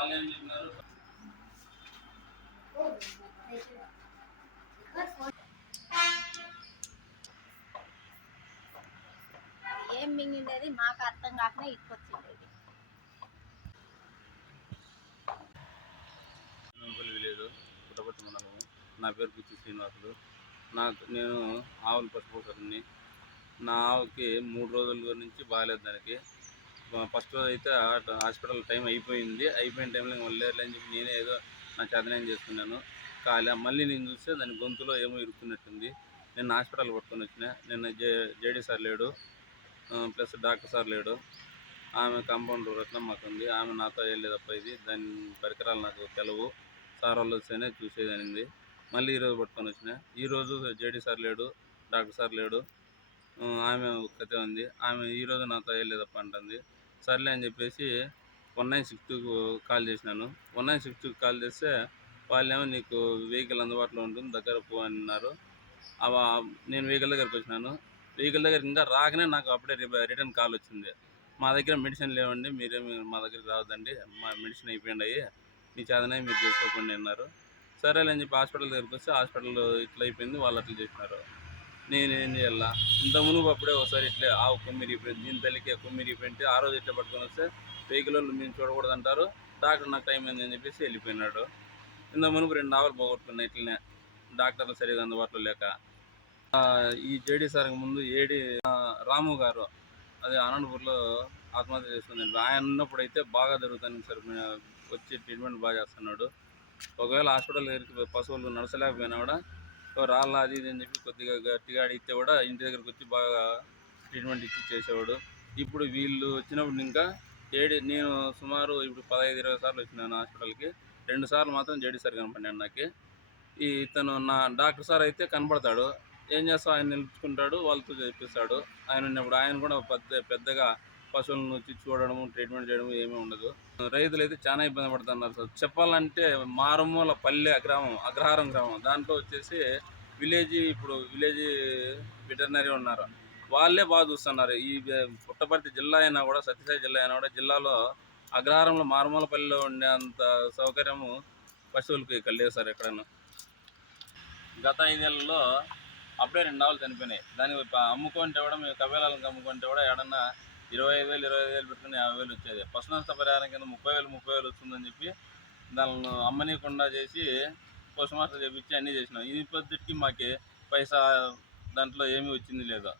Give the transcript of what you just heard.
ఏం మింగిండేది మాకు అర్థం కాకనే ఇటుకొచ్చిండేది. విలేజ్ పుట్టపర్తి మండలము. నా పేరు పిచ్చి శ్రీనివాసులు. నేను ఆవులు పశుపోషకుడిని. నా ఆవుకి 3 రోజుల నుంచి బాగాలేదు. దానికి ఫస్ట్ రోజు అయితే హాస్పిటల్ టైం అయిపోయింది. అయిపోయిన టైంలో లేరులే అని చెప్పి నేనే ఏదో నా చేతనేం చేసుకున్నాను. మళ్ళీ నేను చూస్తే దాని గొంతులో ఏమో ఇరుక్కున్నట్టుంది. నేను హాస్పిటల్ పట్టుకొని వచ్చిన. నిన్న జేడీ సార్ లేడు, ప్లస్ డాక్టర్ సార్ లేడు. ఆమె కాంపౌండర్ రత్నమ్మకు ఉంది. ఆమె నాతో వెళ్ళేదప్ప ఇది దాని పరికరాలు నాకు తెలవు. సార్ వాళ్ళు వస్తేనే చూసేదనింది. మళ్ళీ ఈరోజు పట్టుకొని వచ్చిన. ఈరోజు జేడీ సార్ లేడు, డాక్టర్ సార్ లేడు. ఆమె ఒక్కతే ఉంది. ఆమె ఈరోజు నాతో వెళ్ళేదప్ప అంటుంది. సర్లే అని చెప్పేసి 1962కు కాల్ చేసినాను. 1962కి కాల్ చేస్తే వాళ్ళేమో నీకు వెహికల్ అందుబాటులో ఉంటుంది, దగ్గర పో అన్నారు. నేను వెహికల్ దగ్గరికి వచ్చినాను. వెహికల్ దగ్గర ఇంకా రాకనే నాకు అప్పుడే రిటర్న్ కాల్ వచ్చింది. మా దగ్గర మెడిసిన్ లేవండి, మీరేమి మా దగ్గరికి రావద్దండి, మా మెడిసిన్ అయిపోయినాయి, మీ చేతనే మీరు చేసుకోకండి అన్నారు. సరేలే అని చెప్పి హాస్పిటల్ దగ్గరికి వస్తే హాస్పిటల్ ఇట్లా అయిపోయింది, వాళ్ళు అట్లా చేసినారు. నేనేం చేయాల? ఇంత మునుపు అప్పుడే ఒకసారి ఇట్లే ఆవు కొమ్మిరిపోయింది, దీని తల్లికి కొమ్మిరిపోయింటే ఆ రోజు ఇట్లా పట్టుకొని వస్తే వెహికల్ వాళ్ళు మేము చూడకూడదు అంటారు. డాక్టర్ నాకు టైం అయింది అని చెప్పేసి వెళ్ళిపోయినాడు. ఇంత మునుపు 2 ఆవులు పోగొట్టుకున్నాయి ఇట్లనే, డాక్టర్లు సరిగా అందుబాటులో లేక. ఈ జేడీ సార్కి ముందు రాము గారు అది అనంతపూర్లో ఆత్మహత్య చేసుకుంది. ఆయన ఉన్నప్పుడు అయితే బాగా జరుగుతుంది సార్, వచ్చి ట్రీట్మెంట్ బాగా చేస్తున్నాడు. ఒకవేళ హాస్పిటల్ దగ్గరికి పశువులు నడచలేకపోయినా కూడా రాళ్ళ అది ఇది అని చెప్పి కొద్దిగా గట్టిగా అడిగితే కూడా ఇంటి దగ్గరికి వచ్చి బాగా ట్రీట్మెంట్ ఇచ్చి చేసేవాడు. ఇప్పుడు వీళ్ళు వచ్చినప్పుడు ఇంకా నేను సుమారు ఇప్పుడు 15-20 సార్లు వచ్చినాను హాస్పిటల్కి. 2 సార్లు మాత్రం జేడీ సార్ కనపడినాడు నాకు. ఇతను నా డాక్టర్ సార్ అయితే కనపడతాడు, ఏం చేస్తావు, ఆయన నిలుపుకుంటాడు, వాళ్ళతో చెప్పిస్తాడు. ఆయన ఉన్నప్పుడు ఆయన కూడా పెద్దగా పశువులను వచ్చి చూడడము, ట్రీట్మెంట్ చేయడము ఏమీ ఉండదు. రైతులు అయితే చాలా ఇబ్బంది పడుతున్నారు సార్. చెప్పాలంటే మారుమూల పల్లె గ్రామం, అగ్రహారం గ్రామం, దాంట్లో వచ్చేసి విలేజ్ వెటర్నరీ ఉన్నారు, వాళ్ళే బాగా చూస్తున్నారు. ఈ పుట్టపర్తి జిల్లా అయినా కూడా, సత్యసాయి జిల్లా అయినా కూడా, జిల్లాలో అగ్రహారంలో మారుమూల పల్లెలో ఉండే అంత సౌకర్యము పశువులకి ఇక్కడ లేదు సార్ ఎక్కడన్నా. గత 5 ఏళ్లలో అప్పుడే 2 ఆవులు చనిపోయినాయి. దాన్ని అమ్ముకుంటే కూడా, మేము కబేలాలకు అమ్ముకుంటే కూడా ఏడన్నా 25,000 పెట్టుకుని 50,000 వచ్చేది. పశు నష్ట పరిహారం కింద 30,000 వస్తుందని చెప్పి దాన్ని అమ్మనీయకుండా చేసి పోస్ట్ మార్టం చేపించి అన్నీ చేసినాం. ఈ పద్ధతికి మాకు పైసా దాంట్లో ఏమీ వచ్చింది లేదు.